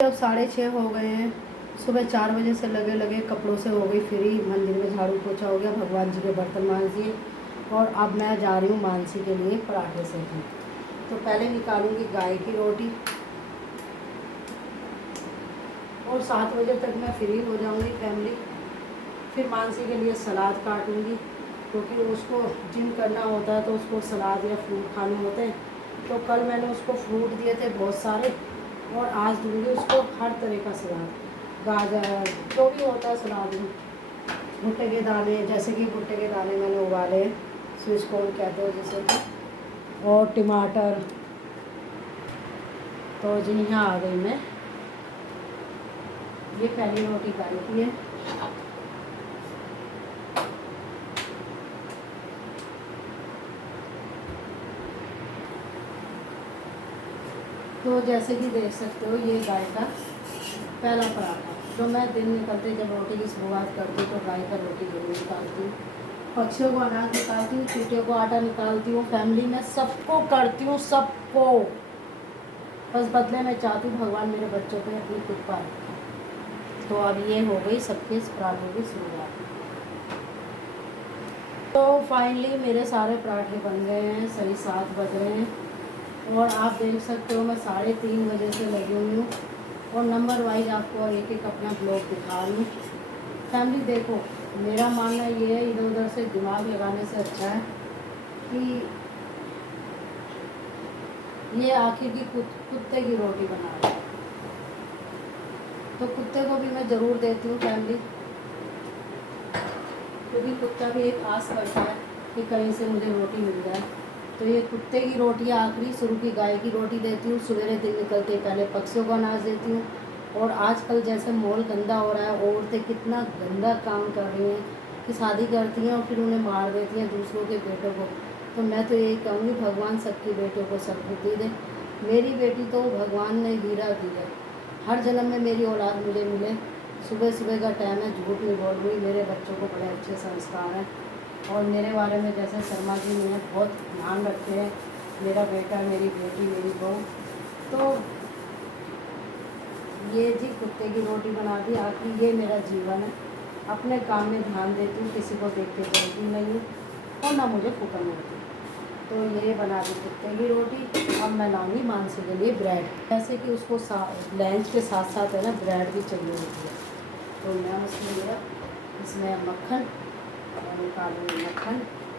अब 6:30 हो गए हैं। सुबह 4 बजे से लगे लगे कपड़ों से हो गई फ्री। मंदिर में झाड़ू पोछा हो गया, भगवान जी के बर्तन मांज दिए और अब मैं जा रही हूँ मानसी के लिए पराठे सेकने। तो पहले निकालूंगी गाय की रोटी और 7 बजे तक मैं फ्री हो जाऊंगी फैमिली। फिर मानसी के लिए सलाद काटूंगी क्योंकि उसको जिम करना होता है तो उसको सलाद या फ्रूट खाने होते हैं। तो कल मैंने उसको फ्रूट दिए थे बहुत सारे और आज दूंगी उसको हर तरह का सलाद, गाजर जो भी होता है सलाद में। भुट्टे के दाने, जैसे कि भुट्टे के दाने मैंने उबाले, स्विच कॉर्न कहते हो जैसे, और टमाटर। तो जी यहाँ आ गई मैं। ये पहली रोटी गाय की है। तो जैसे कि देख सकते हो ये गाय का पहला पराठा। तो मैं दिन निकलते जब रोटी की शुरुआत करती हूँ तो गाय का रोटी जरूर निकालती हूँ, पक्षियों को अनाज निकालती हूँ, चींटियों को आटा निकालती हूँ, फैमिली में सबको करती हूँ, सबको। बस बदले में चाहती हूँ भगवान मेरे बच्चों पे अपनी कृपा रखे। तो अब ये हो गई सबके पराठों की शुरुआत। तो फाइनली मेरे सारे पराठे बन गए हैं, सही 7 बज रहे हैं और आप देख सकते हो मैं 3:30 बजे से लगी हुई हूँ और नंबर वाइज आपको एक एक अपना ब्लॉग दिखा रही हूँ। फैमिली देखो, मेरा मानना ये है इधर उधर से दिमाग लगाने से अच्छा है कि ये आखिर की कुत्ते की रोटी बना रही है। तो कुत्ते को भी मैं ज़रूर देती हूँ फैमिली, क्योंकि कुत्ता भी एक आस करता है कि कहीं से मुझे रोटी मिल जाए। तो ये कुत्ते की रोटी आखिरी, शुरू की गाय की रोटी देती हूँ, सवेरे दिन निकलते पहले पक्षियों को अनाज देती हूँ। और आजकल जैसे माहौल गंदा हो रहा है, औरतें कितना गंदा काम कर रही हैं कि शादी करती हैं और फिर उन्हें मार देती हैं दूसरों के बेटों को। तो मैं तो यही कहूँगी भगवान सबकी बेटियों को सद्बुद्धि दे। मेरी बेटी तो भगवान ने हीरा दी है, हर जन्म में मेरी औलाद मुझे मिले। सुबह सुबह का टाइम है, झूठ नहीं बोल रही, मेरे बच्चों को बड़े अच्छे संस्कार हैं और मेरे बारे में जैसे शर्मा जी ने बहुत ध्यान रखते हैं, मेरा बेटा, मेरी बेटी, मेरी बहू। तो ये जी कुत्ते की रोटी बना दी। आखिर ये मेरा जीवन है, अपने काम में ध्यान देती हूँ, किसी को देख के चलती नहीं हूँ और ना मुझे फुकन होती। तो ये बना दी कुत्ते की रोटी। अब मैं लाऊंगी मानसी के लिए ब्रेड, जैसे कि उसको लंच के साथ साथ है ना ब्रेड भी चाहिए होती है। तो मैं उसमें लिया, इसमें मक्खन और निकालूंगी मक्खन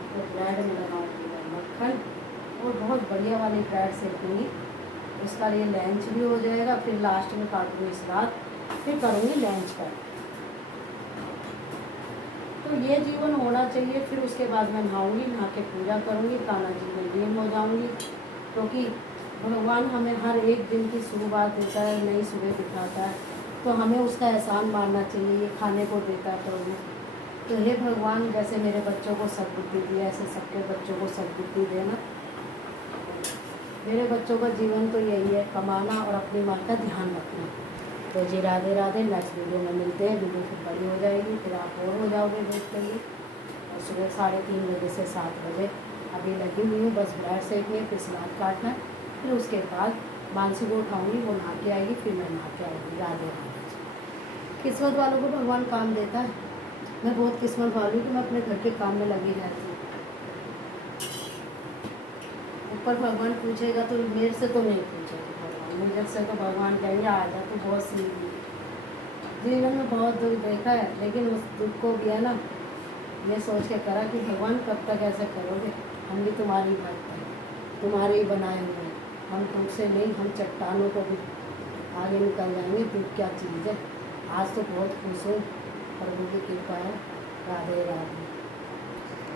और ब्रेड में लगाऊंगी मक्खन और बहुत बढ़िया वाली ब्रेड सेकूँगी। इसका लिए लंच भी हो जाएगा, फिर लास्ट में काटूँगी सलाद, फिर करूँगी लंच का। तो ये जीवन होना चाहिए। फिर उसके बाद मैं नहाऊंगी, नहा के पूजा करूँगी, कान्हा जी में लीन हो जाऊँगी, क्योंकि भगवान हमें हर एक दिन की शुरुआत देता है, नई सुबह दिखाता है, तो हमें उसका एहसान मानना चाहिए। ये खाने को देता है प्रभु। तो हे भगवान, जैसे मेरे बच्चों को सद्बुद्धि दी ऐसे सबके बच्चों को सद्बुद्धि देना। मेरे बच्चों का जीवन तो यही है, कमाना और अपनी माँ का ध्यान रखना। तो जी राधे राधे। नेक्स्ट वीडियो में मिलते हैं। वीडियो फिर बड़ी हो जाएगी, फिर आप और हो जाओगे देख के लिए। और सुबह 3:30 बजे से 7 बजे अभी लगी हुई हूँ, बस ब्रेड सेकनी, फिर सलाद काटना, फिर उसके बाद मानसी को उठाऊँगी, वो नहा के आएगी, फिर मैं नहा के आऊँगी। राधे राधे। किस्मत वालों को भगवान काम देता है। मैं बहुत किस्मत वाली हूँ कि मैं अपने घर के काम में लगी रहती हूँ। ऊपर भगवान पूछेगा तो मेरे से तो नहीं पूछेगा भगवान, मुझे से तो भगवान कहेंगे आ जा, तू बहुत सीधी। जीवन में बहुत दुख देखा है, लेकिन उस दुख को भी है ना ये सोच के करा कि भगवान कब तक ऐसे करोगे, हम भी तुम्हारी भक्त हैं, तुम्हारे ही बनाए हुए हैं, हम तुमसे नहीं, हम चट्टानों को भी आगे निकल जाएंगे। दुख क्या चीज़ है। आज तो बहुत खुश हूँ, प्रभु की कृपा है। राधे राधे।